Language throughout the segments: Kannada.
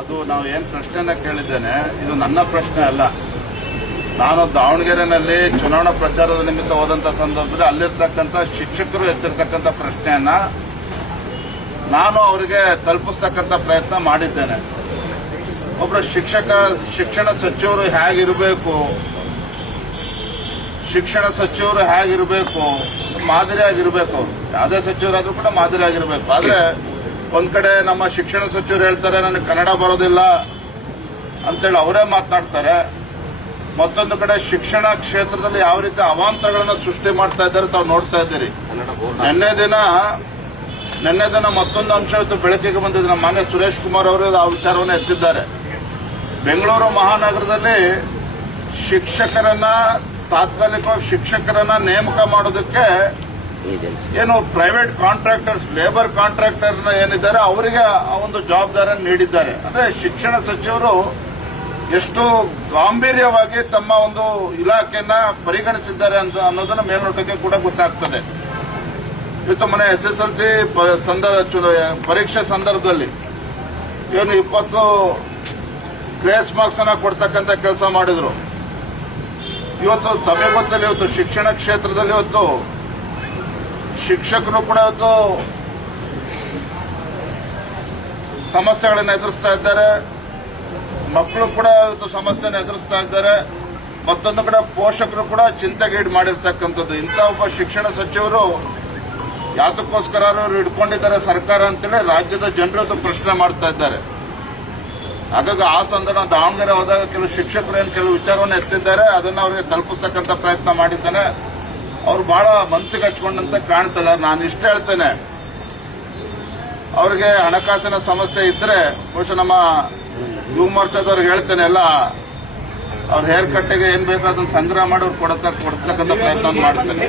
ಅದು ನಾವು ಏನು ಪ್ರಶ್ನೆನ ಕೇಳಿದ್ದೇನೆ, ಇದು ನನ್ನ ಪ್ರಶ್ನೆ ಅಲ್ಲ. ನಾನು ದಾವಣಗೆರೆನಲ್ಲಿ ಚುನಾವಣಾ ಪ್ರಚಾರದ ನಿಮಿತ್ತ ಹೋದಂತ ಸಂದರ್ಭದಲ್ಲಿ ಅಲ್ಲಿರ್ತಕ್ಕಂಥ ಶಿಕ್ಷಕರು ಎತ್ತಿರ್ತಕ್ಕಂಥ ಪ್ರಶ್ನೆಯನ್ನ ನಾನು ಅವರಿಗೆ ತಲುಪಿಸ್ತಕ್ಕಂಥ ಪ್ರಯತ್ನ ಮಾಡಿದ್ದೇನೆ. ಒಬ್ಬರು ಶಿಕ್ಷಕ, ಶಿಕ್ಷಣ ಸಚಿವರು ಹೇಗಿರಬೇಕು, ಶಿಕ್ಷಣ ಸಚಿವರು ಹೇಗಿರಬೇಕು, ಮಾದರಿಯಾಗಿರಬೇಕು ಯಾವುದೇ ಸಚಿವರಾದರೂ ಕೂಡ ಮಾದರಿಯಾಗಿರಬೇಕು. ಆದ್ರೆ ಒಂದ್ ಕಡೆ ನಮ್ಮ ಶಿಕ್ಷಣ ಸಚಿವರು ಹೇಳ್ತಾರೆ ನನಗೆ ಕನ್ನಡ ಬರೋದಿಲ್ಲ ಅಂತೇಳಿ ಅವರೇ ಮಾತನಾಡ್ತಾರೆ. ಮತ್ತೊಂದು ಕಡೆ ಶಿಕ್ಷಣ ಕ್ಷೇತ್ರದಲ್ಲಿ ಯಾವ ರೀತಿ ಅವಾಂತರಗಳನ್ನ ಸೃಷ್ಟಿ ಮಾಡ್ತಾ ಇದ್ದಾರೆ ತಾವು ನೋಡ್ತಾ ಇದ್ದೀರಿ. ನಿನ್ನೆ ದಿನ ನಿನ್ನೆ ದಿನ ಮತ್ತೊಂದು ಅಂಶ ಇವತ್ತು ಬೆಳಕಿಗೆ ಬಂದಿದೆ. ನಮ್ಮ ಮಾನ್ಯ ಸುರೇಶ್ ಕುಮಾರ್ ಅವರು ಆ ವಿಚಾರವನ್ನು ಎತ್ತಿದ್ದಾರೆ. ಬೆಂಗಳೂರು ಮಹಾನಗರದಲ್ಲಿ ಶಿಕ್ಷಕರನ್ನ ತಾತ್ಕಾಲಿಕವಾಗಿ ಶಿಕ್ಷಕರನ್ನ ನೇಮಕ ಮಾಡೋದಕ್ಕೆ ಏನು ಪ್ರೈವೇಟ್ ಕಾಂಟ್ರಾಕ್ಟರ್ಸ್ ಲೇಬರ್ ಕಾಂಟ್ರಾಕ್ಟರ್ ಏನಿದ್ದಾರೆ, ಅವರಿಗೆ ಆ ಒಂದು ಜವಾಬ್ದಾರಿಯನ್ನು ನೀಡಿದ್ದಾರೆ. ಅಂದ್ರೆ ಶಿಕ್ಷಣ ಸಚಿವರು ಎಷ್ಟು ಗಾಂಭೀರ್ಯವಾಗಿ ತಮ್ಮ ಒಂದು ಇಲಾಖೆಯನ್ನ ಪರಿಗಣಿಸಿದ್ದಾರೆ ಅಂತ ಅನ್ನೋದನ್ನ ಮೇಲ್ನೋಟಕ್ಕೆ ಕೂಡ ಗೊತ್ತಾಗ್ತದೆ. ಇವತ್ತು ಮನೆ ಎಸ್ ಎಸ್ ಎಲ್ ಸಿ ಪರೀಕ್ಷೆ ಸಂದರ್ಭದಲ್ಲಿ ಏನು ಇಪ್ಪತ್ತು ಗ್ರೇಸ್ ಮಾರ್ಕ್ಸ್ ಅನ್ನ ಕೊಡ್ತಕ್ಕಂಥ ಕೆಲಸ ಮಾಡಿದ್ರು. ಇವತ್ತು ತಮಗೆ ಇವತ್ತು ಶಿಕ್ಷಣ ಕ್ಷೇತ್ರದಲ್ಲಿ ಇವತ್ತು ಶಿಕ್ಷಕರು ಕೂಡ ಇವತ್ತು ಸಮಸ್ಯೆಗಳನ್ನು ಎದುರಿಸ್ತಾ ಇದ್ದಾರೆ. ಮಕ್ಕಳು ಕೂಡ ಇವತ್ತು ಸಮಸ್ಯೆನ ಎದುರಿಸ್ತಾ ಇದ್ದಾರೆ. ಮತ್ತೊಂದು ಕಡೆ ಪೋಷಕರು ಕೂಡ ಚಿಂತೆಗೀಡು ಮಾಡಿರ್ತಕ್ಕಂಥದ್ದು. ಇಂಥ ಒಬ್ಬ ಶಿಕ್ಷಣ ಸಚಿವರು ಯಾತಕ್ಕೋಸ್ಕರ ಅವರು ಇಟ್ಕೊಂಡಿದ್ದಾರೆ ಸರ್ಕಾರ ಅಂತೇಳಿ ರಾಜ್ಯದ ಜನರು ಪ್ರಶ್ನೆ ಮಾಡ್ತಾ ಇದ್ದಾರೆ. ಹಾಗಾಗಿ ಆ ಸಂದರ್ಭ ದಾವಣಗೆರೆ ಹೋದಾಗ ಕೆಲವು ಶಿಕ್ಷಕರು ಏನು ಕೆಲವು ವಿಚಾರವನ್ನು ಎತ್ತಿದ್ದಾರೆ. ಅದನ್ನು ಅವರಿಗೆ ತಲುಪಿಸ್ತಕ್ಕಂಥ ಪ್ರಯತ್ನ ಮಾಡಿದ್ದಾನೆ. ಅವ್ರು ಬಹಳ ಮನಸ್ಸಿಗೆ ಹಚ್ಕೊಂಡಂತ ಕಾಣ್ತದ. ನಾನು ಇಷ್ಟ ಹೇಳ್ತೇನೆ. ಅವ್ರಿಗೆ ಹಣಕಾಸಿನ ಸಮಸ್ಯೆ ಇದ್ರೆ ಬಹುಶಃ ನಮ್ಮ ಯುವ ಮೋರ್ಚಾದವ್ರಿಗೆ ಹೇಳ್ತೇನೆ. ಎಲ್ಲ ಅವ್ರ ಹೇರ್ ಕಟ್ಟಿಗೆ ಏನ್ ಬೇಕು ಅದನ್ನ ಸಂಗ್ರಹ ಮಾಡಿ ಅವ್ರು ಕೊಡತ ಕೊಡಿಸ್ತಕ್ಕಂಥ ಪ್ರಯತ್ನ ಮಾಡ್ತೇನೆ.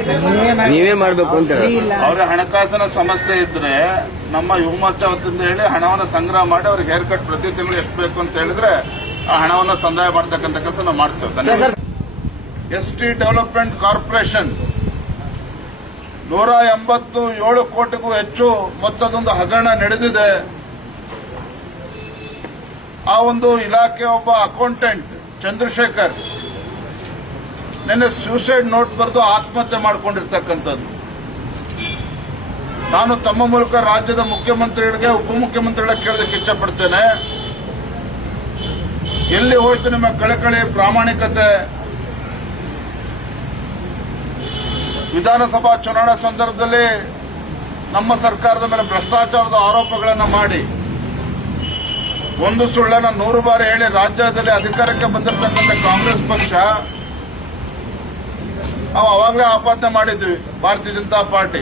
ನೀವೇ ಮಾಡ್ಬೇಕು ಅಂತ ಹೇಳಿ. ಅವ್ರ ಹಣಕಾಸಿನ ಸಮಸ್ಯೆ ಇದ್ರೆ ನಮ್ಮ ಯುವ ಮೋರ್ಚಾ ವತಿಯಿಂದ ಹೇಳಿ ಹಣವನ್ನು ಸಂಗ್ರಹ ಮಾಡಿ ಅವ್ರಿಗೆ ಹೇರ್ ಕಟ್ ಪ್ರತಿ ತಿಂಗಳು ಎಷ್ಟು ಬೇಕು ಅಂತ ಹೇಳಿದ್ರೆ ಆ ಹಣವನ್ನ ಸಂದಾಯ ಮಾಡ್ತಕ್ಕಂಥ ಕೆಲಸ ನಾವು ಮಾಡ್ತೇವೆ. S T development corporation. ನೂರ ಎಂಬತ್ತು ಏಳು ಕೋಟಿಗೂ ಹೆಚ್ಚು ಮೊತ್ತದೊಂದು ಹಗರಣ ನಡೆದಿದೆ. ಆ ಒಂದು ಇಲಾಖೆ ಒಬ್ಬ ಅಕೌಂಟೆಂಟ್ ಚಂದ್ರಶೇಖರ್, ನಿನ್ನೆ ಸೂಸೈಡ್ ನೋಟ್ ಬರೆದು ಆತ್ಮಹತ್ಯೆ ಮಾಡಿಕೊಂಡಿರ್ತಕ್ಕಂಥದ್ದು. ನಾನು ತಮ್ಮ ಮೂಲಕ ರಾಜ್ಯದ ಮುಖ್ಯಮಂತ್ರಿಗಳಿಗೆ ಉಪಮುಖ್ಯಮಂತ್ರಿಗಳಿಗೆ ಕೇಳೋದಕ್ಕೆ ಇಚ್ಛಪಡ್ತೇನೆ. ಎಲ್ಲಿ ಹೋಯ್ತು ನಿಮ್ಮ ಕಳಕಳಿ ಪ್ರಾಮಾಣಿಕತೆ? ವಿಧಾನಸಭಾ ಚುನಾವಣಾ ಸಂದರ್ಭದಲ್ಲಿ ನಮ್ಮ ಸರ್ಕಾರದ ಮೇಲೆ ಭ್ರಷ್ಟಾಚಾರದ ಆರೋಪಗಳನ್ನು ಮಾಡಿ, ಒಂದು ಸುಳ್ಳನ್ನು ನೂರು ಬಾರಿ ಹೇಳಿ ರಾಜ್ಯದಲ್ಲಿ ಅಧಿಕಾರಕ್ಕೆ ಬಂದಿರತಕ್ಕಂಥ ಕಾಂಗ್ರೆಸ್ ಪಕ್ಷ, ನಾವು ಅವಾಗಲೇ ಆಪಾದನೆ ಮಾಡಿದ್ವಿ, ಭಾರತೀಯ ಜನತಾ ಪಾರ್ಟಿ.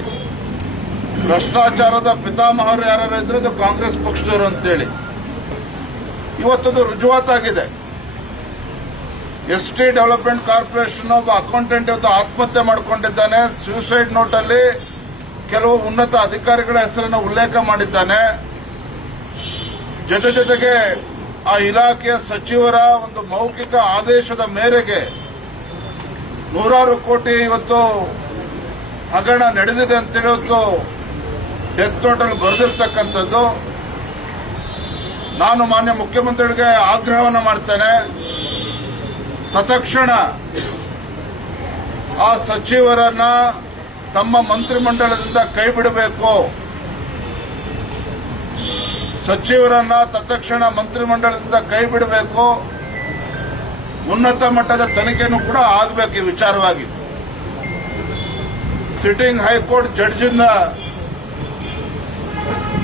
ಭ್ರಷ್ಟಾಚಾರದ ಪಿತಾಮಹರು ಯಾರು ಇದ್ರೆ ಅದು ಕಾಂಗ್ರೆಸ್ ಪಕ್ಷದವರು ಅಂತೇಳಿ. ಇವತ್ತದು ರುಜುವಾತಾಗಿದೆ. ಎಸ್ ಟಿ ಡೆವಲಪ್ಮೆಂಟ್ ಕಾರ್ಪೊರೇಷನ್ ಒಬ್ಬ ಅಕೌಂಟೆಂಟ್ ಇವತ್ತು ಆತ್ಮಹತ್ಯೆ ಮಾಡಿಕೊಂಡಿದ್ದಾನೆ. ಸೂಸೈಡ್ ನೋಟಲ್ಲಿ ಕೆಲವು ಉನ್ನತ ಅಧಿಕಾರಿಗಳ ಹೆಸರನ್ನು ಉಲ್ಲೇಖ ಮಾಡಿದ್ದಾನೆ. ಜೊತೆ ಜೊತೆಗೆ ಆ ಇಲಾಖೆಯ ಸಚಿವರ ಒಂದು ಮೌಖಿಕ ಆದೇಶದ ಮೇರೆಗೆ ನೂರಾರು ಕೋಟಿ ಇವತ್ತು ಹಗರಣ ನಡೆದಿದೆ ಅಂತೇಳಿ ಇವತ್ತು ಡೆತ್ ನೋಟಲ್ಲಿ ಬರೆದಿರ್ತಕ್ಕಂಥದ್ದು. ನಾನು ಮಾನ್ಯ ಮುಖ್ಯಮಂತ್ರಿಗಳಿಗೆ ಆಗ್ರಹವನ್ನು ಮಾಡ್ತೇನೆ. ತತ್ಕ್ಷಣ ಆ ಸಚಿವರನ್ನ ತಮ್ಮ ಮಂತ್ರಿಮಂಡಲದಿಂದ ಕೈ ಬಿಡಬೇಕು ಸಚಿವರನ್ನ ತತ್ಕ್ಷಣ ಮಂತ್ರಿಮಂಡಲದಿಂದ ಕೈ ಬಿಡಬೇಕು ಉನ್ನತ ಮಟ್ಟದ ತನಿಖೆನೂ ಕೂಡ ಆಗಬೇಕು ಈ ವಿಚಾರವಾಗಿ. ಸಿಟ್ಟಿಂಗ್ ಹೈಕೋರ್ಟ್ ಜಡ್ಜಿಂದ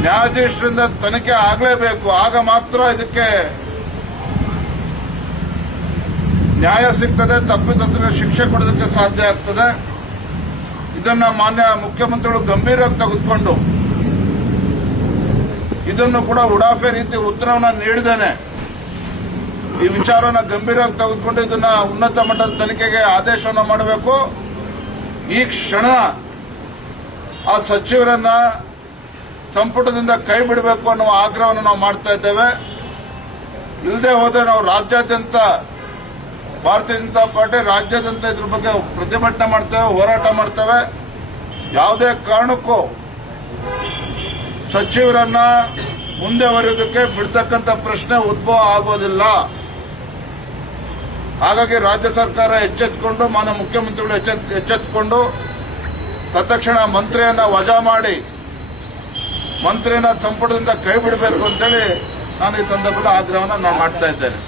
ನ್ಯಾಯಾಧೀಶರಿಂದ ತನಿಖೆ ಆಗಲೇಬೇಕು. ಆಗ ಮಾತ್ರ ಇದಕ್ಕೆ ನ್ಯಾಯ ಸಿಗ್ತದೆ ತಪ್ಪಿತಸ್ಥರ ಶಿಕ್ಷೆ ಕೊಡೋದಕ್ಕೆ ಸಾಧ್ಯ ಆಗ್ತದೆ. ಇದನ್ನ ಮಾನ್ಯ ಮುಖ್ಯಮಂತ್ರಿಗಳು ಗಂಭೀರವಾಗಿ ತೆಗೆದುಕೊಂಡು ಇದನ್ನು ಕೂಡ ಉಡಾಫೆ ರೀತಿ ಉತ್ತರವನ್ನ ನೀಡಿದ್ದೇನೆ. ಈ ವಿಚಾರವನ್ನ ಗಂಭೀರವಾಗಿ ತೆಗೆದುಕೊಂಡು ಇದನ್ನ ಉನ್ನತ ಮಟ್ಟದ ತನಿಖೆಗೆ ಆದೇಶವನ್ನು ಮಾಡಬೇಕು. ಈ ಕ್ಷಣ ಆ ಸಚಿವರನ್ನ ಸಂಪುಟದಿಂದ ಕೈ ಬಿಡಬೇಕು ಅನ್ನುವ ಆಗ್ರಹವನ್ನು ನಾವು ಮಾಡ್ತಾ ಇದ್ದೇವೆ. ಇಲ್ಲದೆ ಹೋದರೆ ನಾವು ರಾಜ್ಯಾದ್ಯಂತ ಭಾರತೀಯ ಜನತಾ ಪಾರ್ಟಿ ರಾಜ್ಯಾದ್ಯಂತ ಇದ್ರ ಬಗ್ಗೆ ಪ್ರತಿಭಟನೆ ಮಾಡ್ತೇವೆ, ಹೋರಾಟ ಮಾಡ್ತೇವೆ. ಯಾವುದೇ ಕಾರಣಕ್ಕೂ ಸಚಿವರನ್ನ ಮುಂದೆ ಮುಂದೆವರೆಯೋದಕ್ಕೆ ಬಿಡ್ತಕ್ಕಂಥ ಪ್ರಶ್ನೆ ಉದ್ಭವ ಆಗೋದಿಲ್ಲ. ಹಾಗಾಗಿ ರಾಜ್ಯ ಸರ್ಕಾರ ಎಚ್ಚೆತ್ಕೊಂಡು, ಮಾನ್ಯ ಮುಖ್ಯಮಂತ್ರಿಗಳು ಎಚ್ಚೆತ್ ಎಚ್ಚೆತ್ಕೊಂಡು, ತತ್ಕ್ಷಣ ಮಂತ್ರಿಯನ್ನ ವಜಾ ಮಾಡಿ, ಮಂತ್ರಿಯನ್ನ ಸಂಪುಟದಿಂದ ಕೈ ಬಿಡಬೇಕು ಅಂತೇಳಿ ನಾನು ಈ ಸಂದರ್ಭದಲ್ಲಿ ಆಗ್ರಹವನ್ನು ನಾನು ಮಾಡ್ತಾ ಇದ್ದೇನೆ.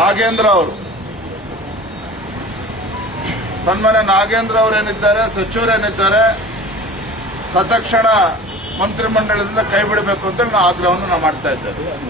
ನಾಗೇಂದ್ರ ಅವರು. ಸನ್ಮಾನ್ಯ ನಾಗೇಂದ್ರ ಅವರು ಏನಿದ್ದಾರೆ, ಸಚಿವರು ಏನಿದ್ದಾರೆ, ತತ್ಕ್ಷಣ ಮಂತ್ರಿಮಂಡಲದಿಂದ ಕೈ ಬಿಡಬೇಕು ಅಂತ ನಾನು ಆಗ್ರಹವನ್ನು ನಾನು ಮಾಡ್ತಾ ಇದ್ದೇನೆ.